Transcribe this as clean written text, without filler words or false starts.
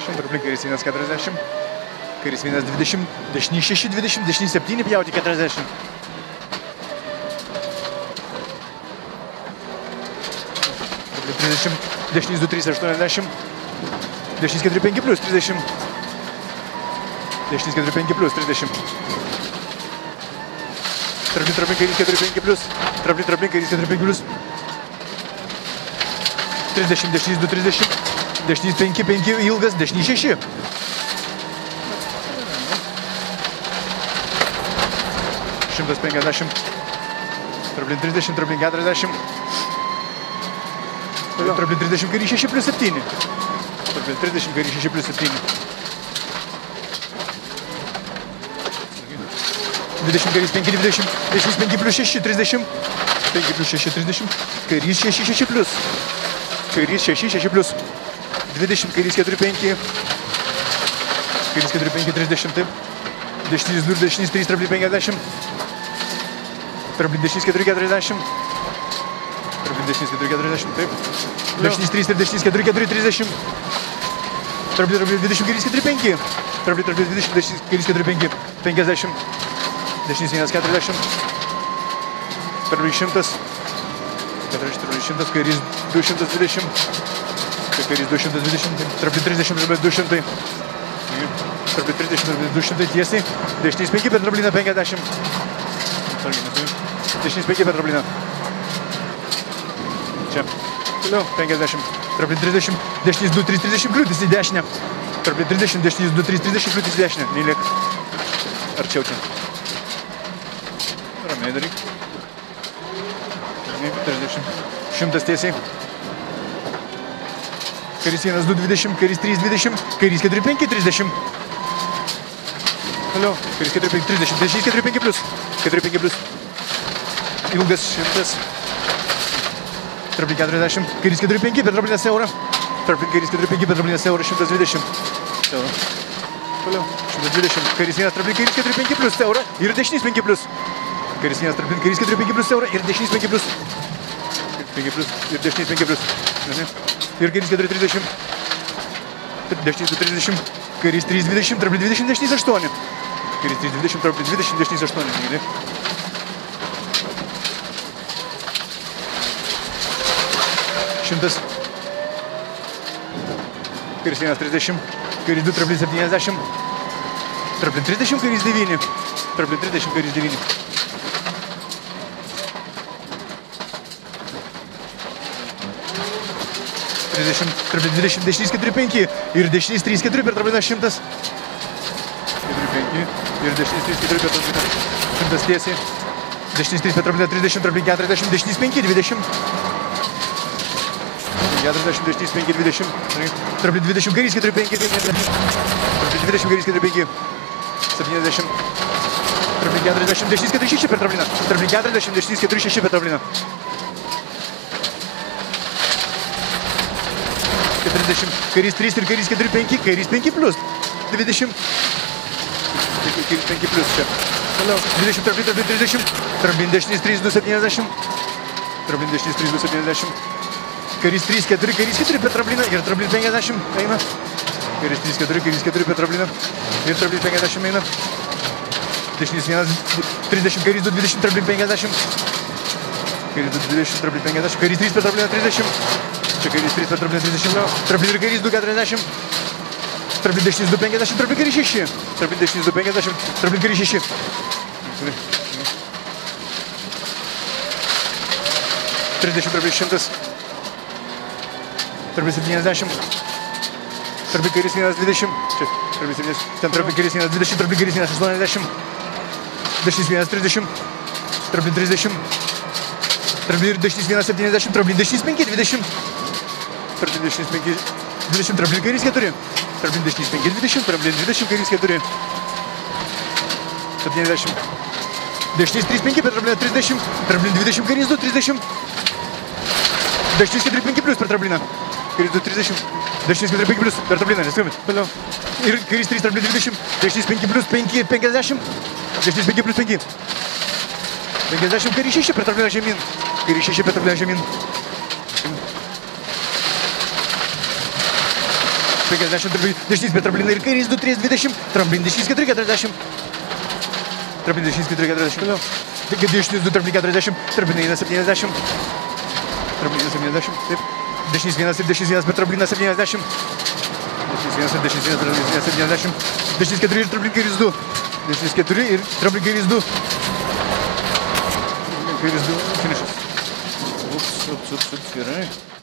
40, per aplink kairys 1,40, kairys 1,20, dešinys 6,20, dešinys 7, pjauti 40. Per aplink 30, dešinys 2,3,80, dešinys 4,5 plus 30, dešinys 4,5 plus 30. Traplink kairys 4,5 plus, traplink kairys 4,5 plus. 30, dešinys 2,30, dešinys 5,5 ilgas, dešinys 6. Šimtas 50, traplink 30, traplink 40. Traplink 30, kairys 6 plus 7. Traplink 30, kairys 6 plus 7. 20, kairys 5, 20, dešinys 5 plus 6, 30, 5 plus 6, 30, kairys 6, 6 plus, kairys 6, 6 plus, 20, kairys 4, 5, kairys 4, 5, 30, taip, dešinys 2, dešinys 3, traplink 50, traplink dešinys 4, 40, traplink dešinys 4, 40, taip, dešinys 3 ir dešinys 4, 4, 30, traplink 20, kairys 4, 5, traplink 20, dešinys kairys 4, 5, 50, dešinys 1,40, traplink 100, kairys 220, kairys 220, traplink 30, 200, traplink 30, 200 tiesiai, dešinys 5 per trapliną 50, dešinys 5 per trapliną, čia, toliau 50, traplink 30, dešinys 2, 3, 30, kliūtis į dešinę, traplink 30, dešinys 2, 3, 30, kliūtis į dešinę, neįliek, arčiau čia. Ramiai daryk. 30. 100 tiesiai. Kairys 1, 2, 20, kairys 3, 20, kairys 4, 5, 30. Toliau. Kairys 4, 5, 30. Dešinys 4, 5 plus. 4, 5 plus. Ilgas 100. Traplink 40. Kairys 4, 5 per traplinę siaurą. Traplink kairys 4, 5 per traplinę siaurą. 120. Siaurą. Toliau. 120. Kairys 1, traplink kairys 4, 5 plus siaurą. Ir dešinys 5 plus. Kairys 1, traplink kairys 4, 5 plus siaurą. Ir dešinys 5 plus. 5 plus. Ir dešinys 5 plus. Ir kairys 4, 30. Dešinys 30. Kairys 3, 20. Traplink 20, dešinys 8. Kairys 3, 20. Traplink 20, dešinys 8. 100. Kairys 1, 30. Kairys 2, traplink 70. Traplink 30, kairys 9. Traplink 30, kairys 9. 30, traplink 20, dešinys 4, 5 ir dešinys 3, 4 per trapliną 100. 4, 5 ir dešinys 3, 4 per trapliną 100 tiesiai. Dešinys 3 per trapliną 30, traplink 40, dešinys 5, 20. 40, dešinys 5, 20. Traplink 20, kairys 4, 5, 70. Traplink 20, kairys 4, 5, 70. Traplink 40, dešinys 4, 6 per trapliną. Traplink 40, dešinys 4, 6 per trapliną. 40, kairys 3 ir kairys 4, 5, kairys 5 plus. 20. Kairys 5 plus čia. Toliau. 20, traplink 30. Traplink dešinys 3, 2, 70. Traplink dešinys 3, 2, 70. Kairys 3, 4, kairys 4 per trapliną ir traplink 50 eina. Kairys 3, 4, kairys 4 per trapliną ir traplink 50 eina. Dešinys 1, 30, kairys 2, 20, traplink 50. Kairys 2, 20, traplink 50. Kairys 3 per trapliną 30. Čia kairys 3 per trapliną 30. Traplink ir kairys 2, 40. Traplink dešinys 2, 50, traplink kairys 6. Traplink dešinys 2, 50, traplink kairys 6. 30, traplink 100. Traplink 70. Traplink kairys 1, 20. Čia, traplink 70. Ten traplink kairys 1, 20, traplink kairys 1, 80. Dešinys 1, 30. Traplink 30. Traplink ir dešinys 1, 70. Traplink dešinys 5, 20. Traplink dešinys 5, 20. Traplink kairys 4. Traplink dešinys 5, 20. Traplink 20, kairys 4. 70. Dešinys 3, 5 per trapliną 30. Traplink 20, kairys 2, 30. Dešinys 4, 5 plus per trapliną. Kairys 2, 30. Dešinys 4, 5 plus per trapliną, neskambit. Toliau. Ir kairys 3, traplink 20. Dešinys 5 plus 5, 50. Dešinys 5 plus 5. 50, kairys 6 per trapliną žemyn. Kairys 6 per trapliną žemyn. 50, dešinys prie trambliną ir kairys 2, 3, 20, tramblin dešinys 4, 40. Tramblin dešinys 4, 40, toliau. Dešinys 2, tramblin 40, tramblin 1, 70. Tramblin 70, taip. Dešinys 1 ir dešinys 1 prie trambliną 70. Dešinys 1 ir dešinys 1 prie trambliną 70. Dešinys 4 ir tramblin kairys 2. Dešinys 4 ir tramblin kairys 2. Kairys 2, finišas. Ups, gerai.